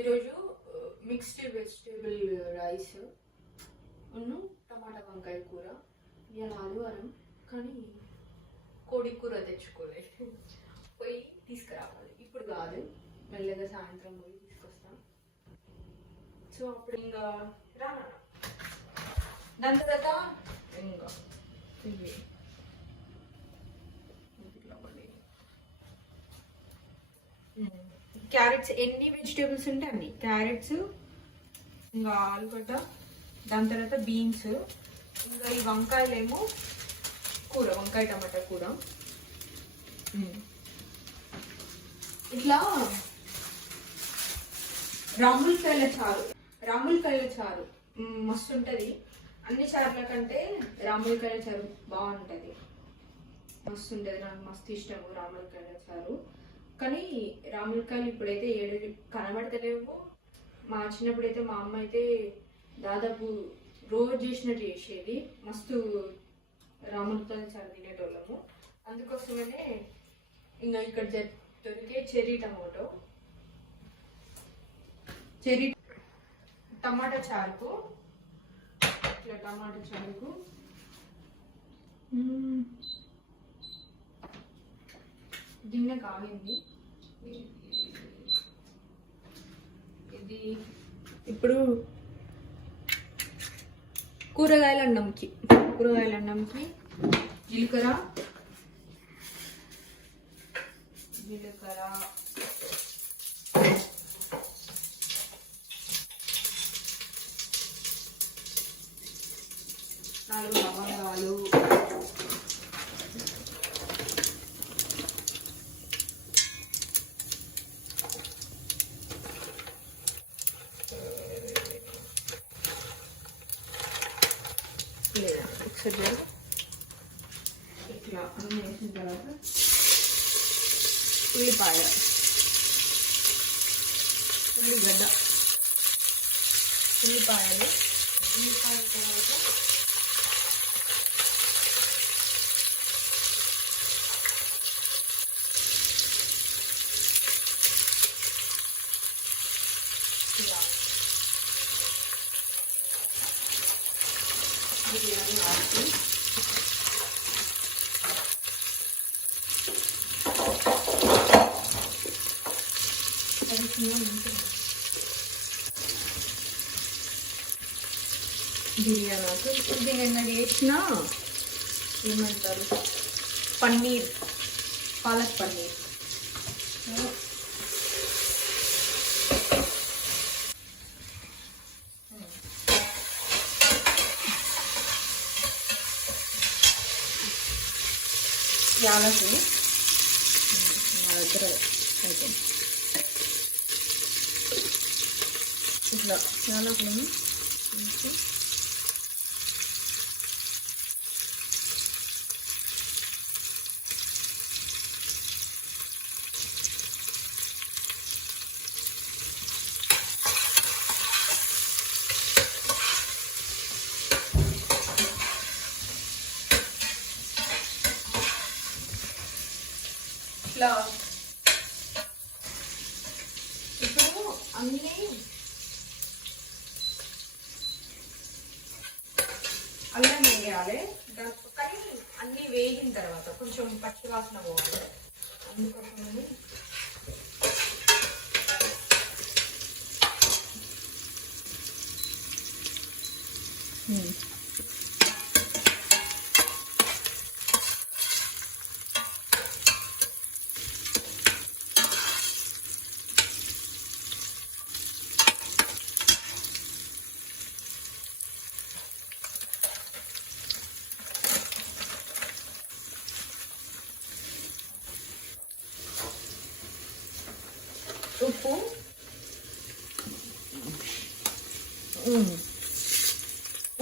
ఈరోజు mixed vegetable rice ఉన్ను టమాటా వంకాయ కూర ఇవాళ ఆదివారం. కానీ కోడి కూర తెచ్చుకోలేదు పోయి తీసుకురావాలి. ఇప్పుడు కాదు. మెల్లగా సాయంత్రం పోయి తీసుకొస్తాం. సో అప్పుడు ఇంకా రానా దాని తర్వాత ఇంకా ఇవి ఇట్లా పడి. క్యారెట్స్ ఎన్ని వెజిటేబుల్స్ ఉంటే అన్ని క్యారెట్స్ ఇంకా ఆలుగడ్డ దాని తర్వాత బీన్స్ ఇంకా ఈ వంకాయలేమో కూర వంకాయ టమాటా కూర. ఇట్లా ఇట్లా రాములకాయల చారు రాములకాయల చారు. మస్తు ఉంటుంది. అన్ని చారుల కంటే రాములకాయల చారు బాగుంటుంది. మస్తు ఉంటుంది. నాకు మస్తు ఇష్టము రాములకాయల చారు. కానీ రాములకాయలు ఇప్పుడైతే ఏడు కనబడతలేవు. మా చిన్నప్పుడైతే మా అమ్మ అయితే దాదాపు రోజు చేసినట్టు చేసేది. మస్తు రాములకాయలు చాలా తినేటోళ్ళము. అందుకోసమనే ఇంకా ఇక్కడ దొరికే చెర్రీ టమాటో. చెర్రీ టమాటా చారుకు. ఇట్లా టమాటా చారుకు. గిన్నె కాగింది ఇది ఇప్పుడు కూరగాయల అన్నంకి కూరగాయల అన్నంకి జీలకర్ర జీలకర్ర లేదా ఒకసారి జరుగు. ఇట్లా అన్నీ వేసిన తర్వాత ఉల్లిపాయ ఉల్లిగడ్డ ఉల్లిపాయలు ఉల్లిపాయ తర్వాత బిర్యానీ ఆకు అది చిన్న ఉంటుంది బిర్యానీ ఆకు ఇది నిన్న చేసిన ఏమంటారు? పన్నీర్. పాలక్ పన్నీర్. యాలకి. నా దగ్గర అయిపోయింది ఇట్లా యాలకులను ఇట్లా ఇప్పుడు అన్నీ అల్లం వేయాలి. దాని కానీ అన్నీ వేగిన తర్వాత కొంచెం పచ్చి వాసన పోవాలి. అందుకోసం Hmm.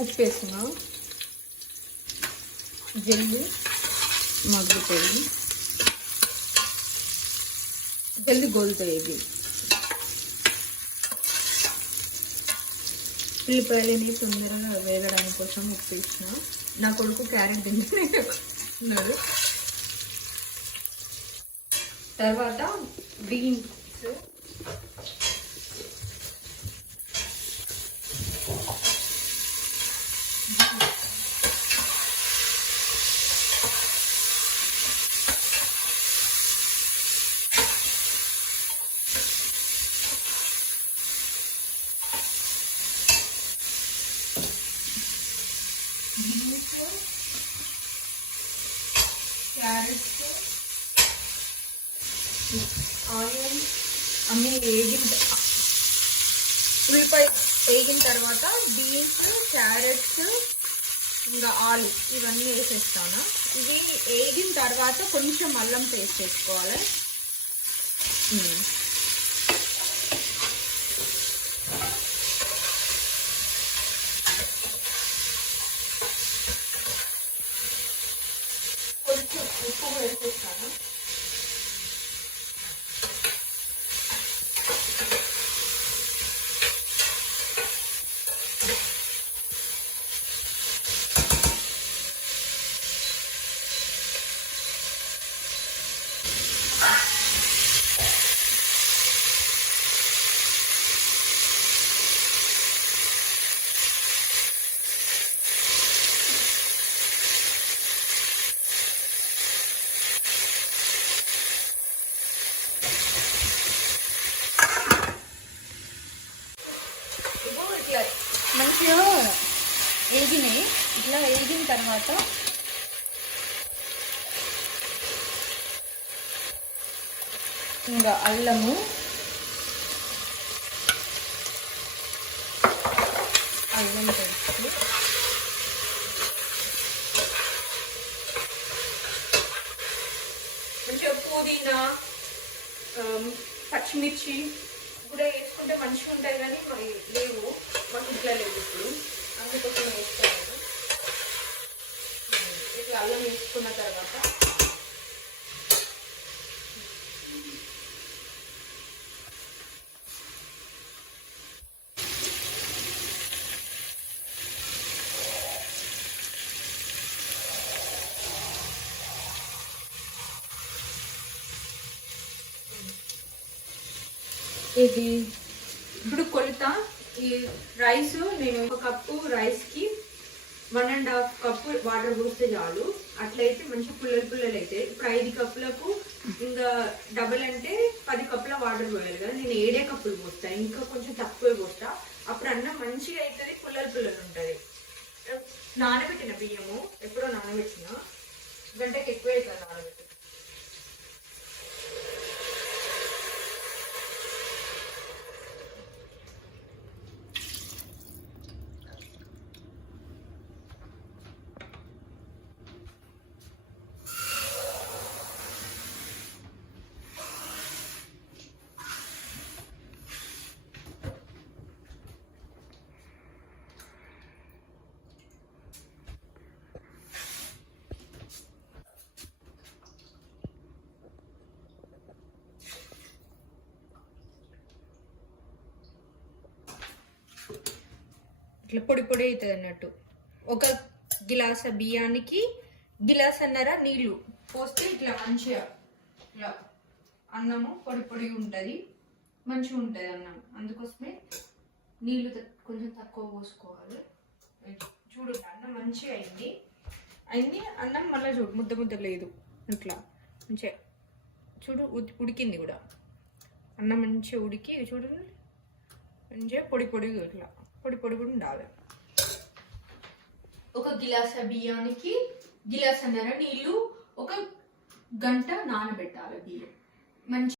ఉప్పు వేసుకున్నాం జల్లి మగ్గుతాయి. జల్ది గోలుతాయి ఇవి. ఉల్లిపాయలని తొందరగా వేగడానికి కోసం ఉప్పు వేసిన నా కొడుకు క్యారెట్ తింటున్నాడు. తర్వాత బీన్స్. ఆనియన్ అన్నీ వేగిన ఉల్లిపాయ వేగిన తర్వాత బీన్స్ క్యారెట్స్ ఇంకా ఆలు ఇవన్నీ వేసేస్తాను. ఇవి వేగిన తర్వాత కొంచెం అల్లం పేస్ట్ వేసుకోవాలి ఉమ్. కొంచెం ఉప్పు వేసేస్తాను ఇగో ఇట్లా మంచిగా వేగినాయి ఇట్లా వేగిన తర్వాత ఇంకా అల్లము. అల్లం పేస్ట్ మంచిగా పుదీనా పచ్చిమిర్చి కూడా వేసుకుంటే మంచిగా ఉంటాయి కానీ మరి లేవు. మాకు ఇట్లా లేవు ఇప్పుడు. అందుకోసం వేస్తాను అల్లం వేసుకున్న తర్వాత ఇది ఇప్పుడు కొలత. ఈ రైస్ నేను ఒక కప్పు రైస్కి one and half cup water పోస్తే చాలు. అట్లయితే మంచి పుల్లలు పుల్లలు అయితే ఇప్పుడు ఐదు కప్పులకు ఇంకా డబల్ అంటే పది కప్పుల వాటర్ పోయాలి కదా. నేను ఏడే కప్పులు పోస్తా. ఇంకా కొంచెం తక్కువే పోస్తా. అప్పుడు అన్నం మంచిగా అవుతుంది పుల్లలు పుల్లలు ఉంటుంది. నానబెట్టిన బియ్యము ఎప్పుడో నానబెట్టిన గంటకి ఎక్కువ అవుతుంది ఇట్లా పొడి పొడి అవుతుంది అన్నట్టు. ఒక గిలాస బియ్యానికి గిలాస్ అన్నర నీళ్ళు పోస్తే ఇట్లా మంచిగా ఇట్లా అన్నము పొడి పొడి ఉంటుంది. మంచిగా ఉంటుంది అన్నం. అందుకోసమే నీళ్ళు కొంచెం తక్కువ పోసుకోవాలి. చూడు అన్నం మంచిగా అయింది. అయింది అన్నం మళ్ళీ చూడు ముద్ద ముద్ద లేదు. ఇట్లా మంచిగా చూడు ఉడికింది కూడా. అన్నం మంచిగా ఉడికి చూడండి మంచిగా పొడి పొడి ఇట్లా. పొడి పొడి కూడా ఉండాలి. ఒక గిలాస బియ్యానికి గిలాసన్నర నీళ్ళు ఒక గంట నానబెట్టాలి బియ్యం. మంచి